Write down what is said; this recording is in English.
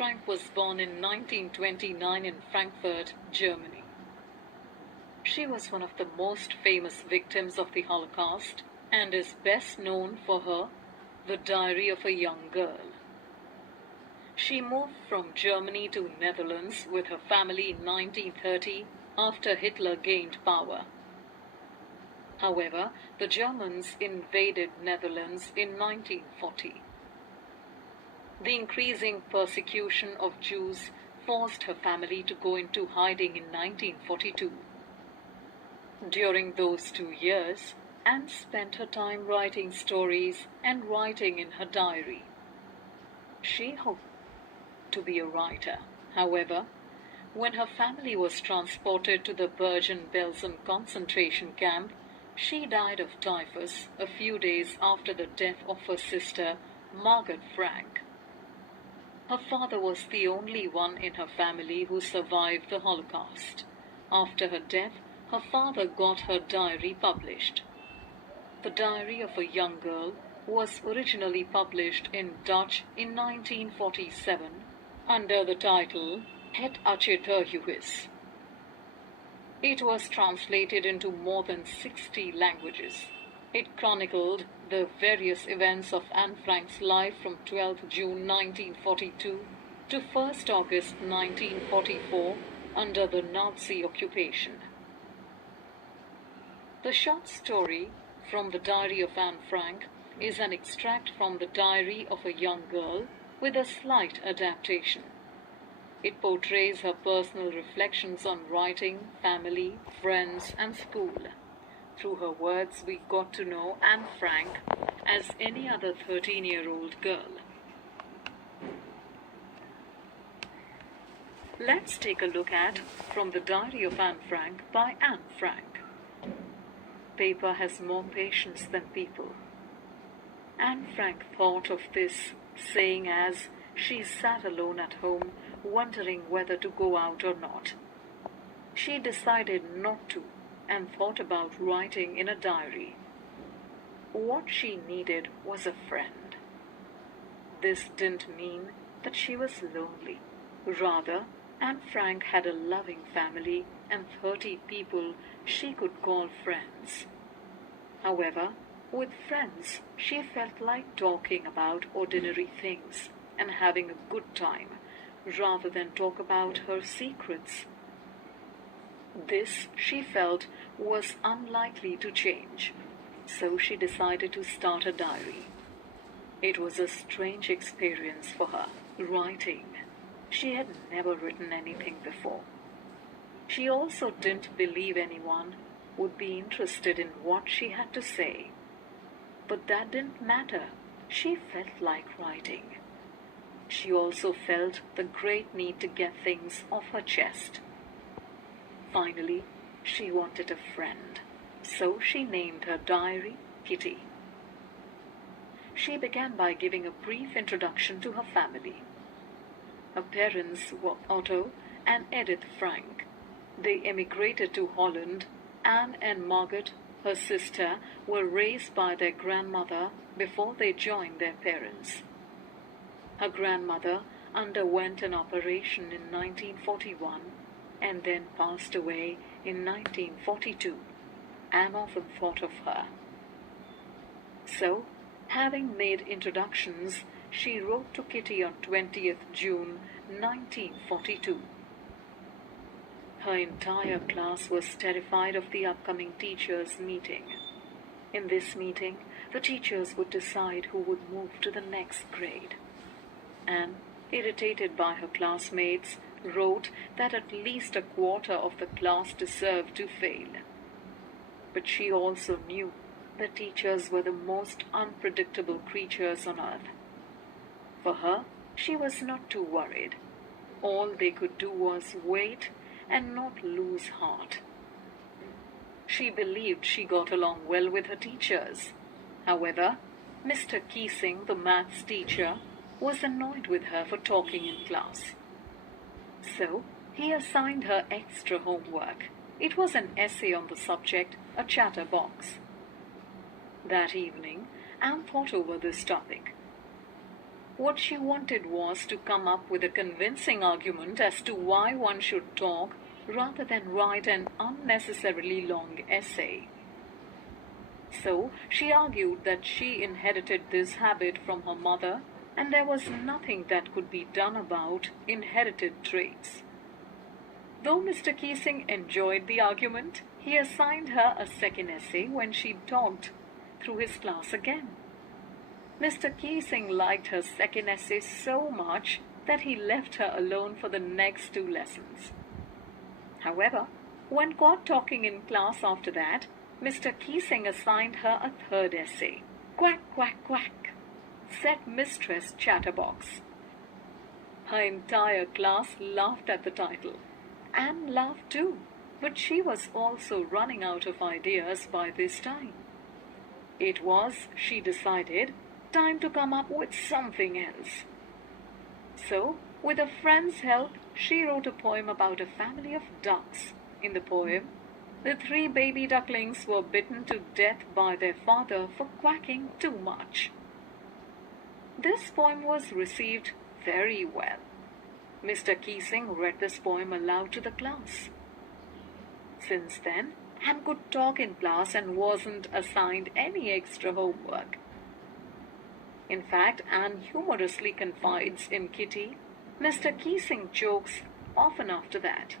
Frank was born in 1929 in Frankfurt, Germany. She was one of the most famous victims of the Holocaust and is best known for her The Diary of a Young Girl. She moved from Germany to Netherlands with her family in 1930 after Hitler gained power. However, the Germans invaded Netherlands in 1940. The increasing persecution of Jews forced her family to go into hiding in 1942. During those 2 years, Anne spent her time writing stories and writing in her diary. She hoped to be a writer. However, when her family was transported to the Bergen-Belsen concentration camp, she died of typhus a few days after the death of her sister, Margot Frank. Her father was the only one in her family who survived the Holocaust. After her death, her father got her diary published. The Diary of a Young Girl was originally published in Dutch in 1947 under the title Het Achterhuis. It was translated into more than 60 languages. It chronicled the various events of Anne Frank's life from 12 June 1942 to 1 August 1944 under the Nazi occupation. The short story from the Diary of Anne Frank is an extract from the Diary of a Young Girl with a slight adaptation. It portrays her personal reflections on writing, family, friends, and school. Through her words, we got to know Anne Frank as any other 13-year-old girl. Let's take a look at From the Diary of Anne Frank by Anne Frank. Paper has more patience than people. Anne Frank thought of this saying as she sat alone at home, wondering whether to go out or not. She decided not to and thought about writing in a diary. What she needed was a friend. This didn't mean that she was lonely. Rather, Anne Frank had a loving family and 30 people she could call friends. However, with friends, she felt like talking about ordinary things and having a good time, rather than talk about her secrets. This, she felt, was unlikely to change, so she decided to start a diary. It was a strange experience for her, writing. She had never written anything before. She also didn't believe anyone would be interested in what she had to say. But that didn't matter. She felt like writing. She also felt the great need to get things off her chest. Finally, she wanted a friend, so she named her diary Kitty. She began by giving a brief introduction to her family. Her parents were Otto and Edith Frank. They emigrated to Holland. Anne and Margot, her sister, were raised by their grandmother before they joined their parents. Her grandmother underwent an operation in 1941 and then passed away in 1942. Anne often thought of her. So, having made introductions, she wrote to Kitty on 20th June 1942. Her entire class was terrified of the upcoming teachers' meeting. In this meeting, the teachers would decide who would move to the next grade. Anne, irritated by her classmates, wrote that at least a quarter of the class deserved to fail. But she also knew that teachers were the most unpredictable creatures on earth. For her, she was not too worried. All they could do was wait and not lose heart. She believed she got along well with her teachers. However, Mr. Keesing, the maths teacher, was annoyed with her for talking in class. So, he assigned her extra homework. It was an essay on the subject, a chatterbox. That evening, Anne thought over this topic. What she wanted was to come up with a convincing argument as to why one should talk rather than write an unnecessarily long essay. So she argued that she inherited this habit from her mother, and there was nothing that could be done about inherited traits. Though Mr. Keesing enjoyed the argument, he assigned her a second essay when she talked through his class again. Mr. Keesing liked her second essay so much that he left her alone for the next 2 lessons. However, when caught talking in class after that, Mr. Keesing assigned her a third essay. "Quack, quack, quack," said Mistress Chatterbox. Her entire class laughed at the title. Anne laughed too, but she was also running out of ideas by this time. It was, she decided, time to come up with something else. So, with a friend's help, she wrote a poem about a family of ducks. In the poem, the 3 baby ducklings were bitten to death by their father for quacking too much. This poem was received very well. Mr. Keesing read this poem aloud to the class. Since then, Anne could talk in class and wasn't assigned any extra homework. In fact, Anne humorously confides in Kitty, Mr. Keesing jokes often after that.